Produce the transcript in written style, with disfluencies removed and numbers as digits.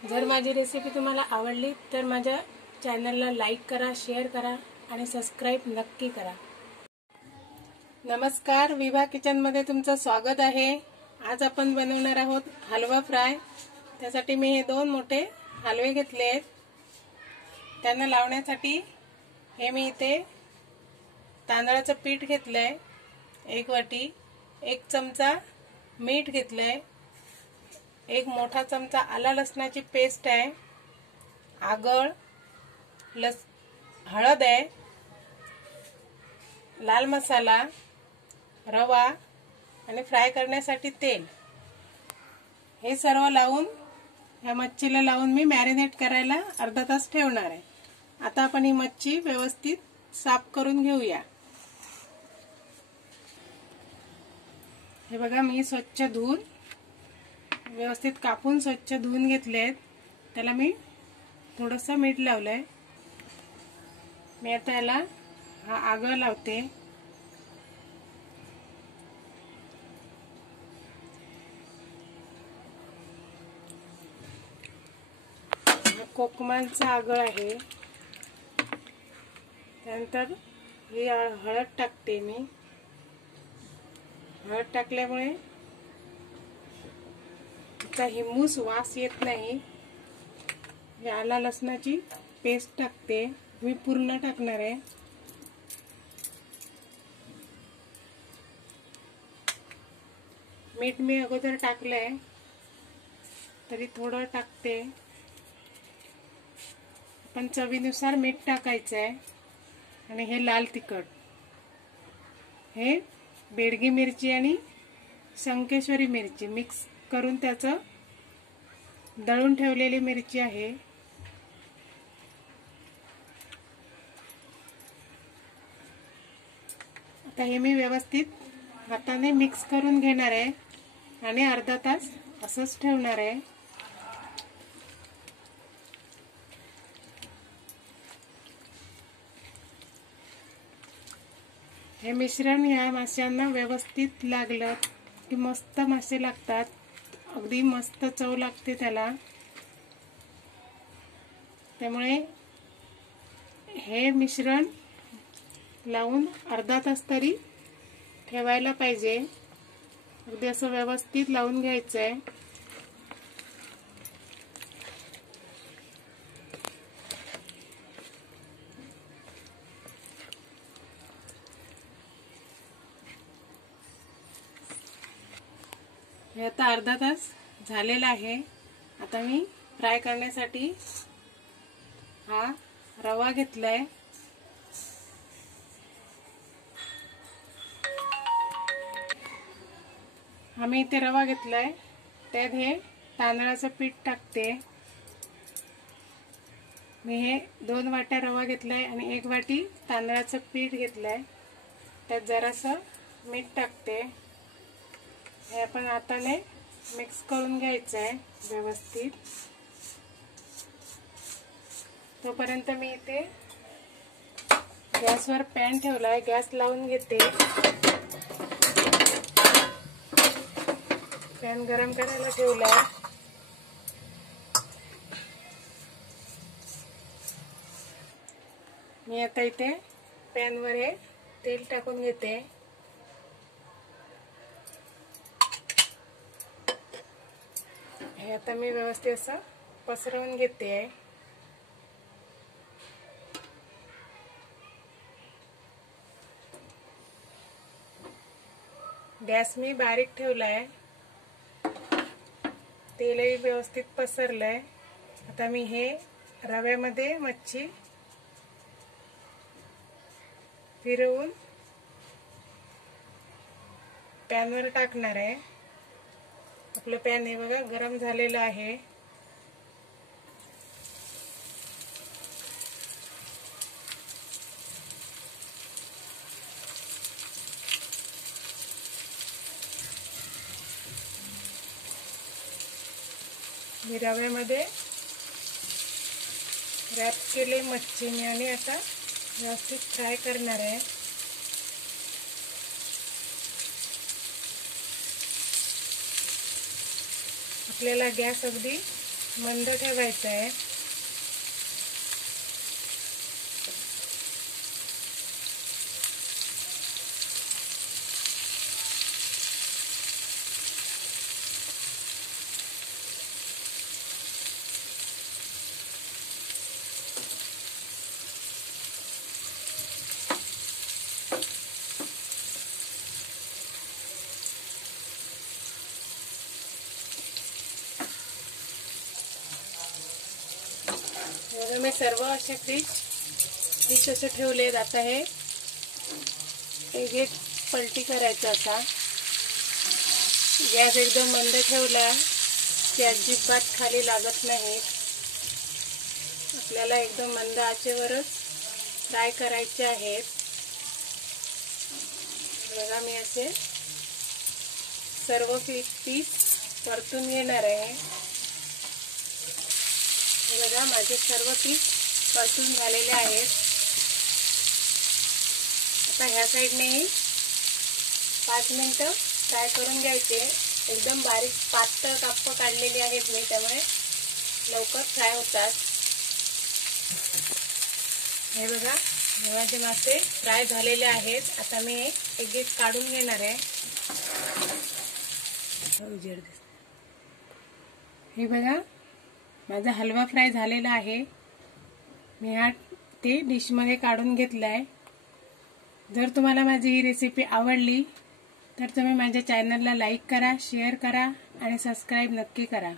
जर माझी रेसिपी तुम्हाला आवडली तर माझ्या चॅनलला लाईक करा, शेअर करा आणि सबस्क्राईब नक्की करा। नमस्कार, विभा किचनमध्ये तुमचं स्वागत आहे। आज आपण बनवणार आहोत हलवा फ्राय। त्यासाठी मी हे दोन मोठे हलवे घेतले आहेत। त्यांना लावण्यासाठी हे मी इथे तांदळाचं पीठ घेतलंय 1 वाटी, 1 चमचा मीठ घेतलंय, 1 मोठा चमचा आला लसणाची पेस्ट आहे, आगळ, हळद आहे, लाल मसाला, रवा आणि फ्राय करण्यासाठी तेल। हे सर्व लावून या मच्छीला लावून मी मॅरिनेट करायला अर्धा तास ठेवणार आहे। आता आपण ही मच्छी व्यवस्थित साफ करून घेऊया। हे बघा, मी स्वच्छ धुवून व्यवस्थित कापून स्वच्छ धुवून घेतलेत। त्याला मी थोडंसं मीठ लावलंय। मी आता याला हा आगळ लावते। कोकमांचा आगळ आहे। त्यानंतर ही हळद टाकते मी। हळद टाकल्यामुळे त्याचा हिमूस वास येत नाही। आला लसणाची पेस्ट टाकते, मी पूर्ण टाकणार आहे। मीठ मी अगोदर टाकलंय तरी थोडं टाकते। पण चवीनुसार मीठ टाकायचं आहे। आणि हे लाल तिखट, हे बेडगी मिरची आणि संकेश्वरी मिरची मिक्स करून त्याचं दळून ठेवलेली मिरची आहे। आता हे मी व्यवस्थित हाताने मिक्स करून घेणार आहे आणि अर्धा तास असंच ठेवणार आहे। हे मिश्रण या माशांना व्यवस्थित लागलं की मस्त मासे लागतात, अगदी मस्त चव लागते त्याला। त्यामुळे हे मिश्रण लावून अर्धा तास तरी ठेवायला पाहिजे। अगदी असं व्यवस्थित लावून घ्यायचंय। हे आता अर्धा तास झालेला आहे। आता मी फ्राय करण्यासाठी हा रवा घेतलाय। आम्ही इथे रवा घेतलाय, त्यात हे तांदळाचं पीठ टाकते। मी हे 2 वाट्या रवा घेतलाय आणि 1 वाटी तांदळाचं पीठ घेतलंय। त्यात जरासं मीठ टाकते। हे आपण हाताने मिक्स करून घ्यायचं आहे व्यवस्थित। तोपर्यंत मी इथे गॅसवर पॅन ठेवलाय, गॅस लावून घेते। पॅन गरम करायला ठेवलाय। मी आता इथे पॅनवर हे तेल टाकून घेते। हे आता मी व्यवस्थित असं पसरवून घेते। गॅस मी बारीक ठेवलाय। तेलही व्यवस्थित पसरलंय। आता मी हे रव्यामध्ये मच्छी फिरवून पॅनवर टाकणार आहे। आपलं पॅन हे बघा गरम झालेलं आहे। मी रव्यामध्ये रॅप केले मच्छी मी आणि आता व्यवस्थित फ्राय करणार आहे। आपल्याला गॅस अगदी मंद ठेवायचं आहे. मी सर्व असे पीस असे ठेवलेत. आता हे एक एक पलटी करायचा. असा गॅस एकदम मंद ठेवला की अजिबात खाली लागत नाही. आपल्याला एकदम मंद आचेवरच फ्राय करायचे आहेत. बघा मी असे सर्व पीस परतून घेणार आहे. बघा माझे सर्व पीस परतून झालेले आहेत. आता ह्या साईडनेही 5 मिनिटं फ्राय करून घ्यायचे. एकदम बारीक पातळ काप काढलेली आहेत मी, त्यामुळे लवकर फ्राय होतात. हे बघा माझे मासे फ्राय झालेले आहेत. आता मी एक एक काढून घेणार आहे. हे बघा माझा हलवा फ्राय झालेला आहे. मी हा ते डिशमध्ये काढून घेतला आहे. जर तुम्हाला माझी ही रेसिपी आवडली तर तुम्ही माझ्या चॅनलला लाईक करा, शेअर करा आणि सबस्क्राईब नक्की करा.